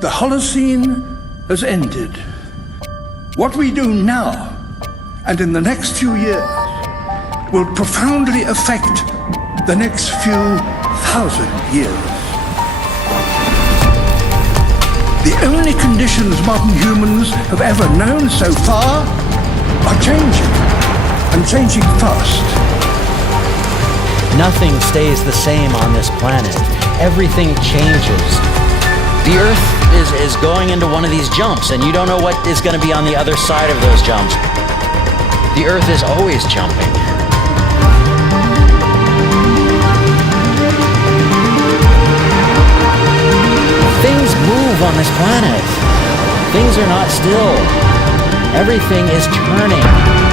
The Holocene has ended. What we do now, and in the next few years, will profoundly affect the next few thousand years. The only conditions modern humans have ever known so far are changing, and changing fast. Nothing stays the same on this planet. Everything changes. The Earth is going into one of these jumps, and you don't know what is going to be on the other side of those jumps. The Earth is always jumping. Things move on this planet. Things are not still. Everything is turning.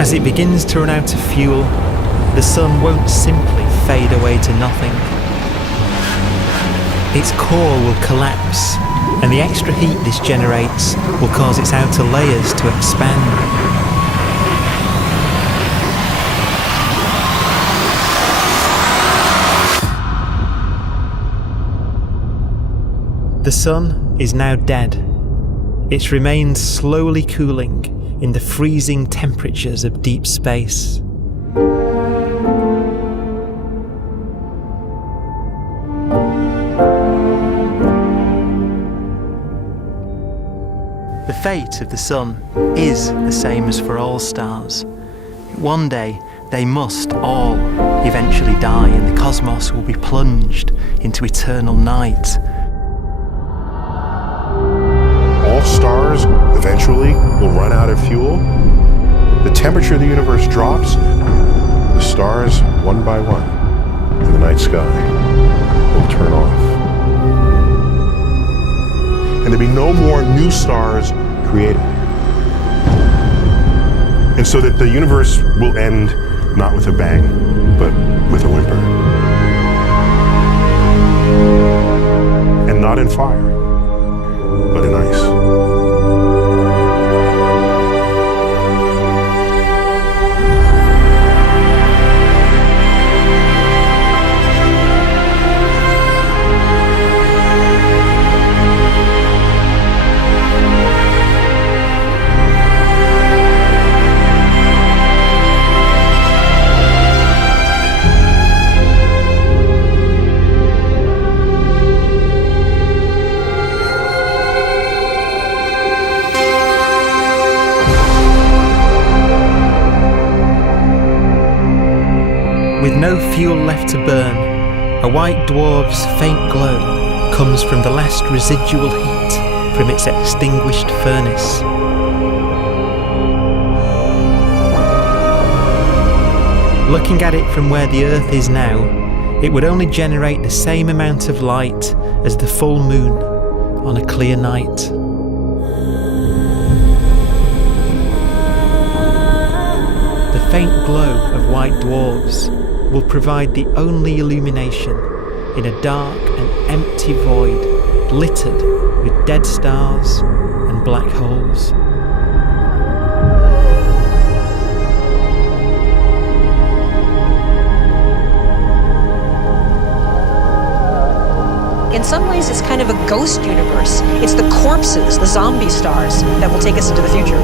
As it begins to run out of fuel, the sun won't simply fade away to nothing. Its core will collapse, and the extra heat this generates will cause its outer layers to expand. The sun is now dead. Its remains slowly cooling in the freezing temperatures of deep space. The fate of the sun is the same as for all stars. One day, they must all eventually die, and the cosmos will be plunged into eternal night. All stars eventually will run out of fuel. The temperature of the universe drops. The stars, one by one, in the night sky, will turn off. And there'll be no more new stars created. And so that the universe will end not with a bang, but with a whimper. And not in fire, but in ice. With no fuel left to burn, a white dwarf's faint glow comes from the last residual heat from its extinguished furnace. Looking at it from where the Earth is now, it would only generate the same amount of light as the full moon on a clear night. The faint glow of white dwarfs will provide the only illumination in a dark and empty void littered with dead stars and black holes. ways, it's kind of a ghost universe. It's the corpses, the zombie stars, that will take us into the future.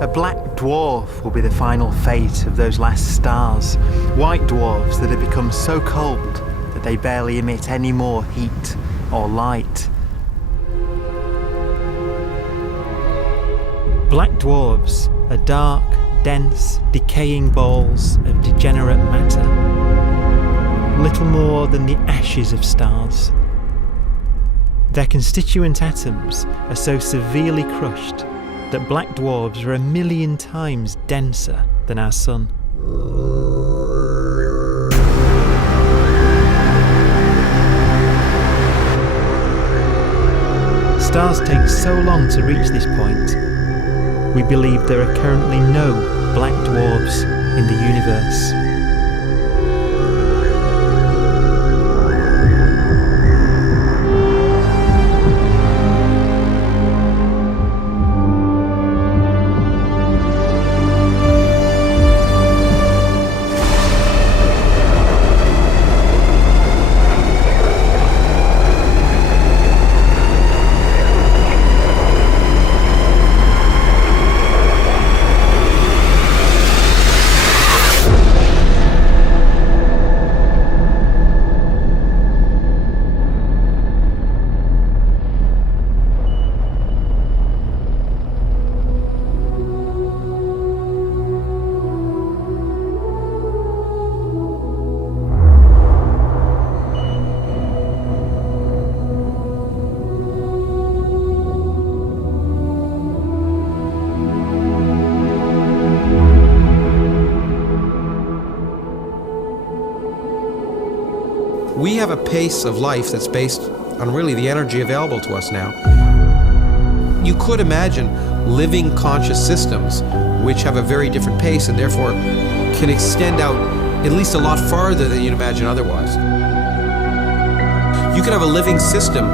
A black dwarf will be the final fate of those last stars. White dwarfs that have become so cold that they barely emit any more heat or light. Black dwarfs are dark, dense, decaying balls of degenerate matter, little more than the ashes of stars. Their constituent atoms are so severely crushed that black dwarfs are 1,000,000 times denser than our sun. Stars take so long to reach this point, we believe there are currently no black dwarfs in the universe. We have a pace of life that's based on really the energy available to us now. You could imagine living conscious systems which have a very different pace and therefore can extend out at least a lot farther than you'd imagine otherwise. You could have a living system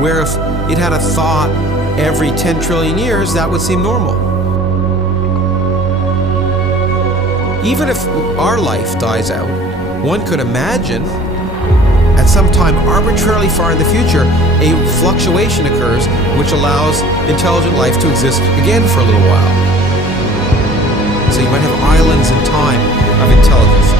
where if it had a thought every 10 trillion years, that would seem normal. Even if our life dies out, one could imagine at some time arbitrarily far in the future, a fluctuation occurs which allows intelligent life to exist again for a little while. So you might have islands in time of intelligence.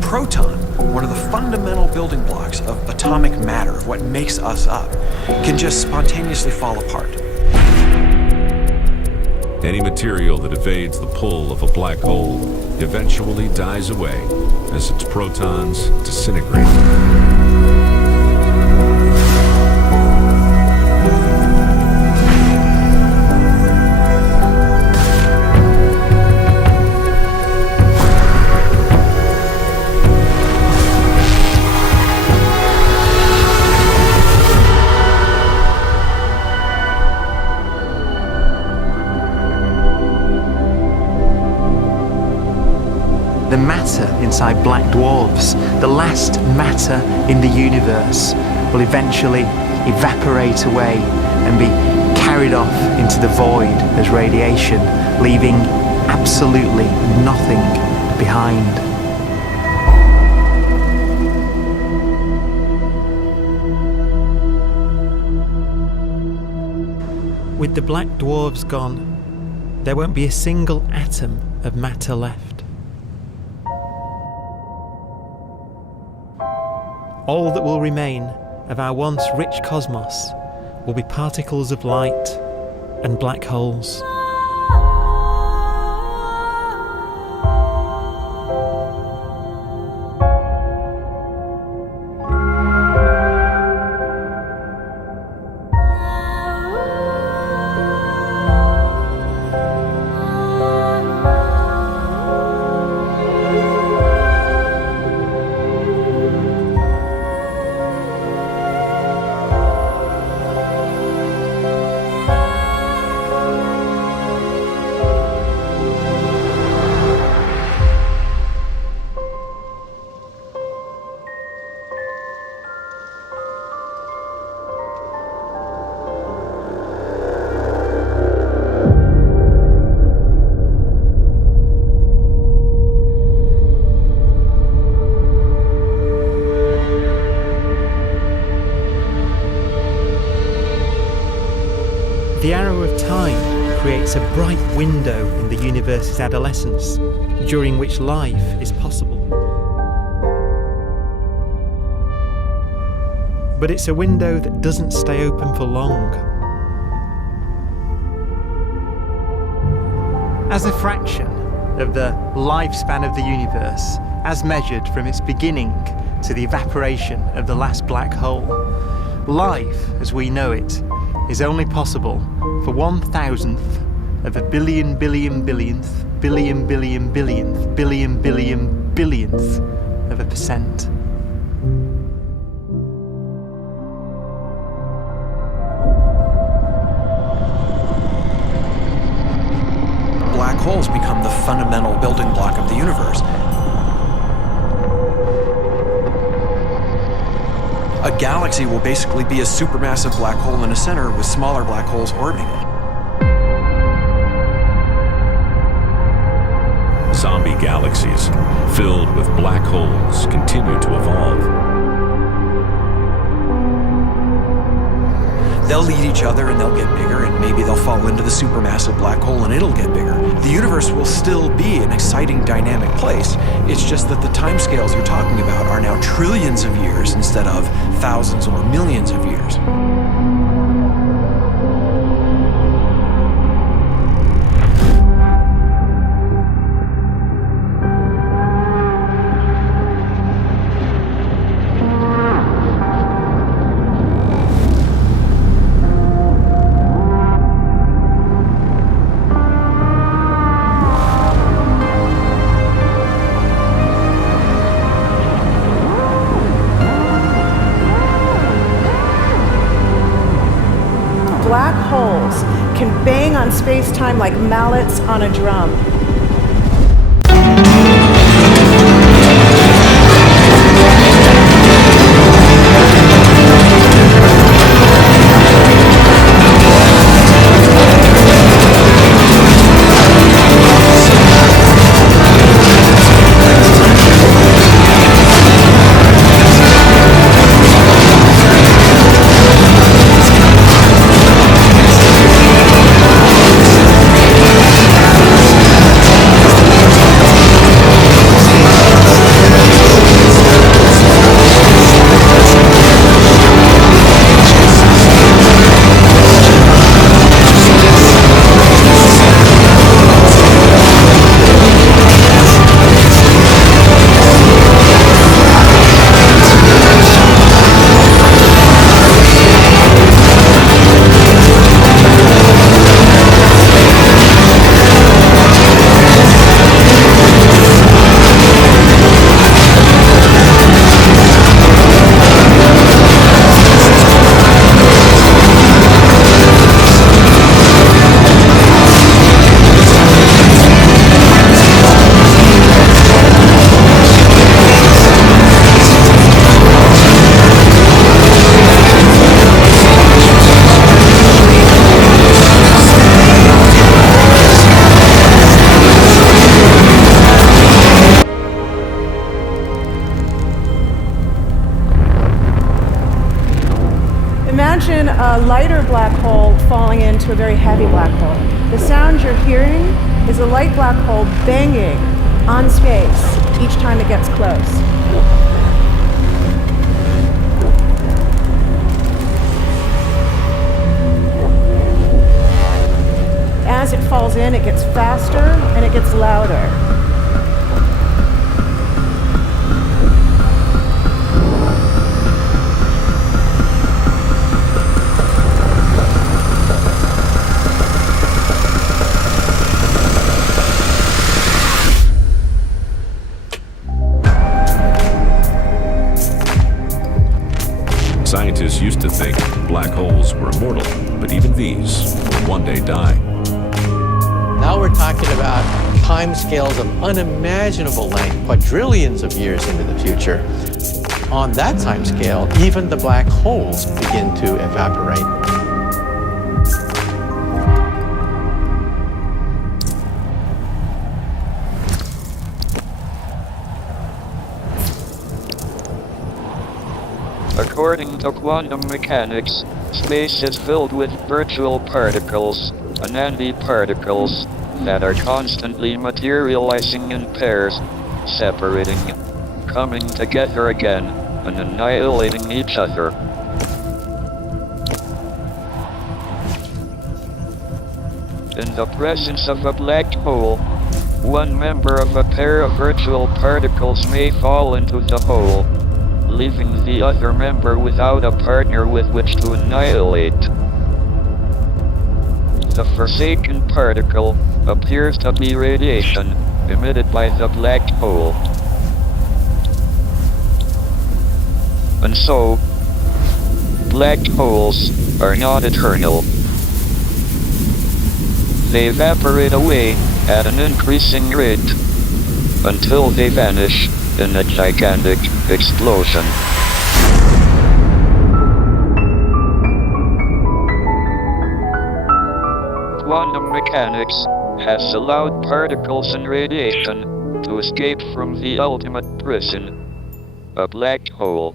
Proton, one of the fundamental building blocks of atomic matter, of what makes us up, can just spontaneously fall apart. Any material that evades the pull of a black hole eventually dies away as its protons disintegrate. The matter inside black dwarfs, the last matter in the universe, will eventually evaporate away and be carried off into the void as radiation, leaving absolutely nothing behind. With the black dwarfs gone, there won't be a single atom of matter left. All that will remain of our once rich cosmos will be particles of light and black holes. The arrow of time creates a bright window in the universe's adolescence, during which life is possible. But it's a window that doesn't stay open for long. As a fraction of the lifespan of the universe, as measured from its beginning to the evaporation of the last black hole, life, as we know it, is only possible for 1,000th of a billion billionth billion billionth billion billion billionth of a percent. Black holes become the fundamental building block of the universe. A galaxy will basically be a supermassive black hole in a center with smaller black holes orbiting it. Zombie galaxies filled with black holes continue to evolve. They'll eat each other and they'll get bigger, and maybe they'll fall into the supermassive black hole and it'll get bigger. The universe will still be an exciting, dynamic place. It's just that the timescales you're talking about are now trillions of years instead of thousands or millions of years. Black holes can bang on space-time like mallets on a drum. lighter black hole falling into a very heavy black hole. The sound you're hearing is a light black hole banging on space each time it gets close. As it falls in, it gets faster and it gets louder. Scientists used to think black holes were immortal, but even these will one day die. Now we're talking about timescales of unimaginable length, quadrillions of years into the future. On that timescale, even the black holes begin to evaporate. According to quantum mechanics, space is filled with virtual particles, antiparticles, that are constantly materializing in pairs, separating, coming together again, and annihilating each other. In the presence of a black hole, one member of a pair of virtual particles may fall into the hole, leaving the other member without a partner with which to annihilate. The forsaken particle appears to be radiation emitted by the black hole. And so, black holes are not eternal. They evaporate away at an increasing rate until they vanish in a gigantic explosion. Quantum mechanics has allowed particles and radiation to escape from the ultimate prison, a black hole.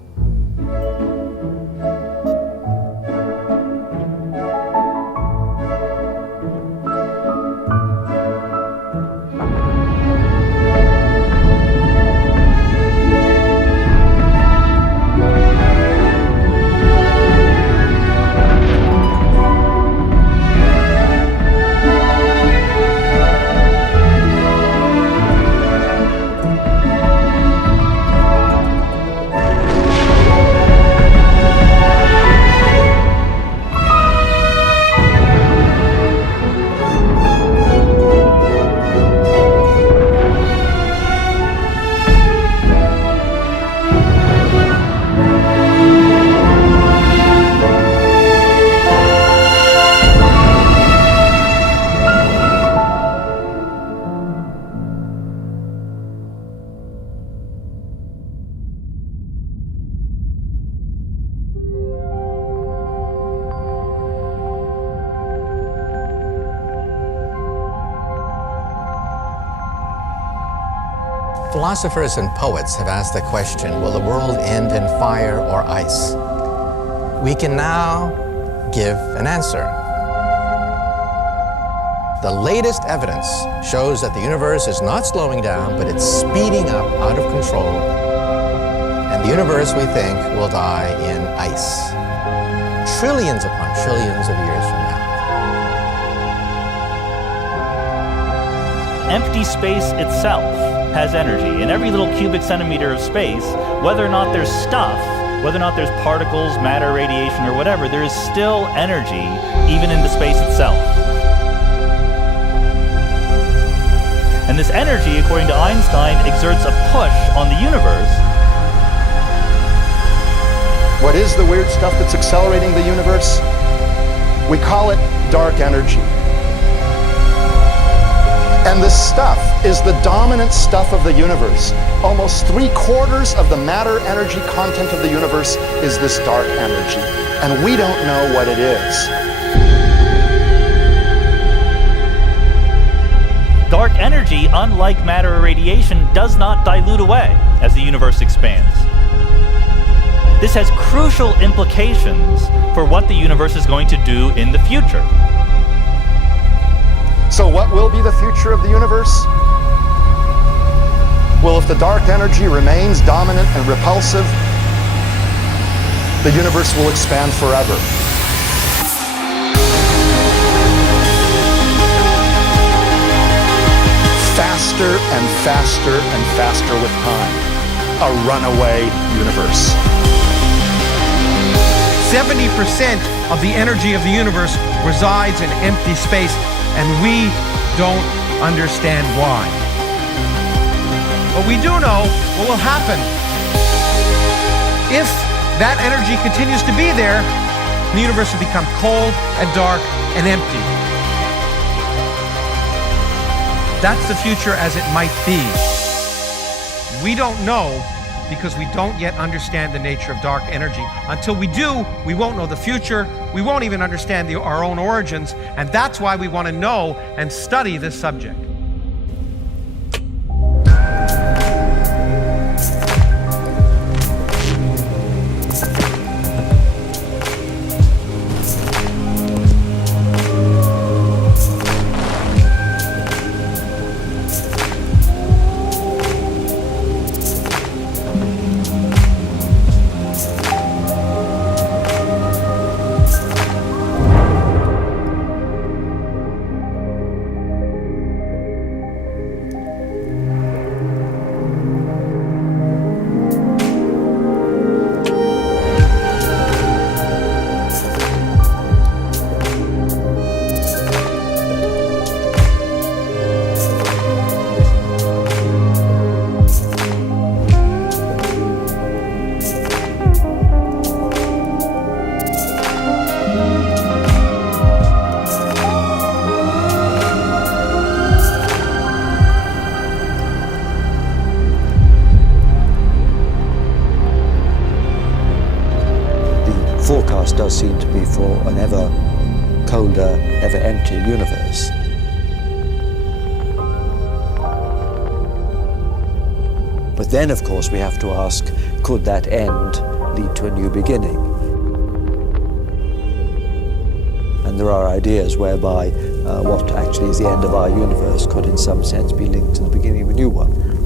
Philosophers and poets have asked the question, will the world end in fire or ice? We can now give an answer. The latest evidence shows that the universe is not slowing down, but it's speeding up out of control. And the universe, we think, will die in ice. Trillions upon trillions of years from now. Empty space itself has energy. In every little cubic centimeter of space, whether or not there's stuff, whether or not there's particles, matter, radiation, or whatever, there is still energy even in the space itself. And this energy, according to Einstein, exerts a push on the universe. What is the weird stuff that's accelerating the universe? We call it dark energy. And this stuff is the dominant stuff of the universe. Almost 3/4 of the matter-energy content of the universe is this dark energy. And we don't know what it is. Dark energy, unlike matter or radiation, does not dilute away as the universe expands. This has crucial implications for what the universe is going to do in the future. So what will be the future of the universe? Well, if the dark energy remains dominant and repulsive, the universe will expand forever. Faster and faster and faster with time. A runaway universe. 70% of the energy of the universe resides in empty space, and we don't understand why. But we do know what will happen if that energy continues to be there. The universe will become cold and dark and empty. That's the future as it might be. We don't know because we don't yet understand the nature of dark energy. Until we do, we won't know the future. We won't even understand our own origins, and that's why we want to know and study this subject. Forecast does seem to be for an ever colder, ever emptier universe. But then, of course, we have to ask, could that end lead to a new beginning? And there are ideas whereby what actually is the end of our universe could in some sense be linked to the beginning of a new one.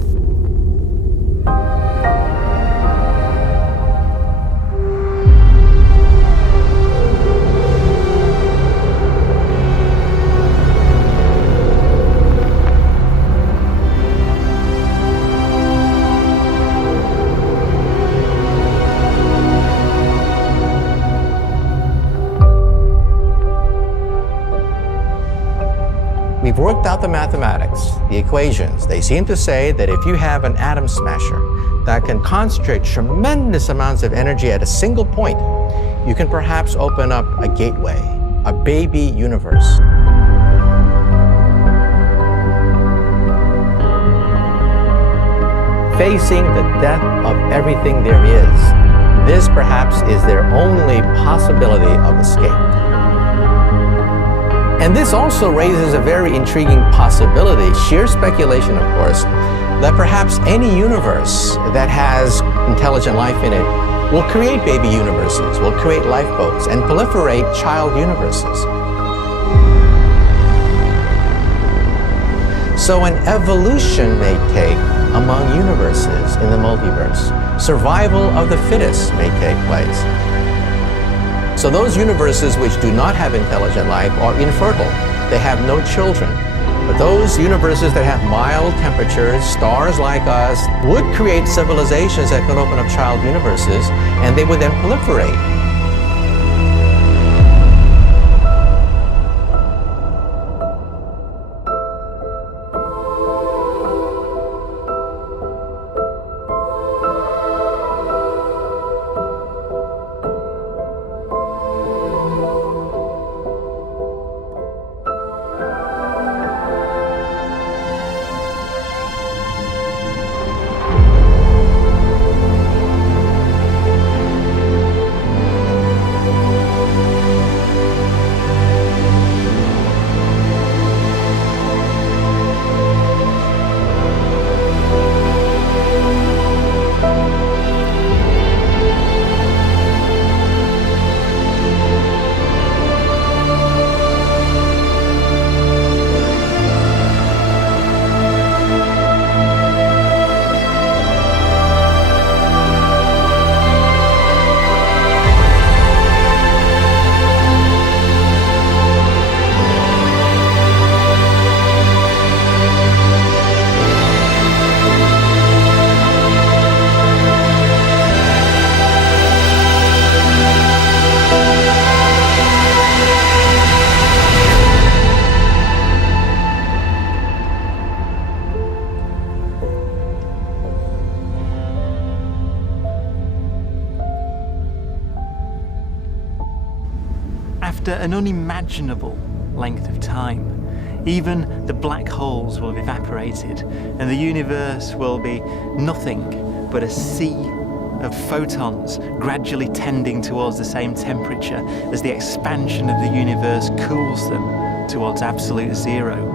We've worked out the mathematics, the equations. They seem to say that if you have an atom smasher that can concentrate tremendous amounts of energy at a single point, you can perhaps open up a gateway, a baby universe. Facing the death of everything there is, this perhaps is their only possibility of escape. And this also raises a very intriguing possibility, sheer speculation of course, that perhaps any universe that has intelligent life in it will create baby universes, will create lifeboats, and proliferate child universes. So an evolution may take among universes in the multiverse. Survival of the fittest may take place. So those universes which do not have intelligent life are infertile. They have no children. But those universes that have mild temperatures, stars like us, would create civilizations that can open up child universes, and they would then proliferate. after an unimaginable length of time, even the black holes will have evaporated, and the universe will be nothing but a sea of photons gradually tending towards the same temperature as the expansion of the universe cools them towards absolute zero.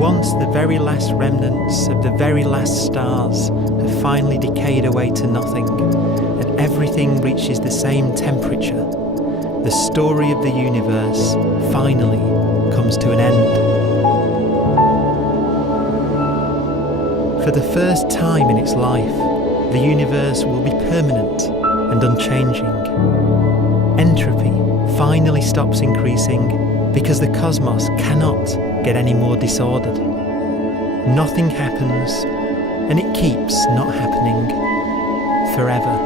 Once the very last remnants of the very last stars have finally decayed away to nothing, and everything reaches the same temperature, the story of the universe finally comes to an end. For the first time in its life, the universe will be permanent and unchanging. Entropy finally stops increasing because the cosmos cannot get any more disordered. Nothing happens, and it keeps not happening forever.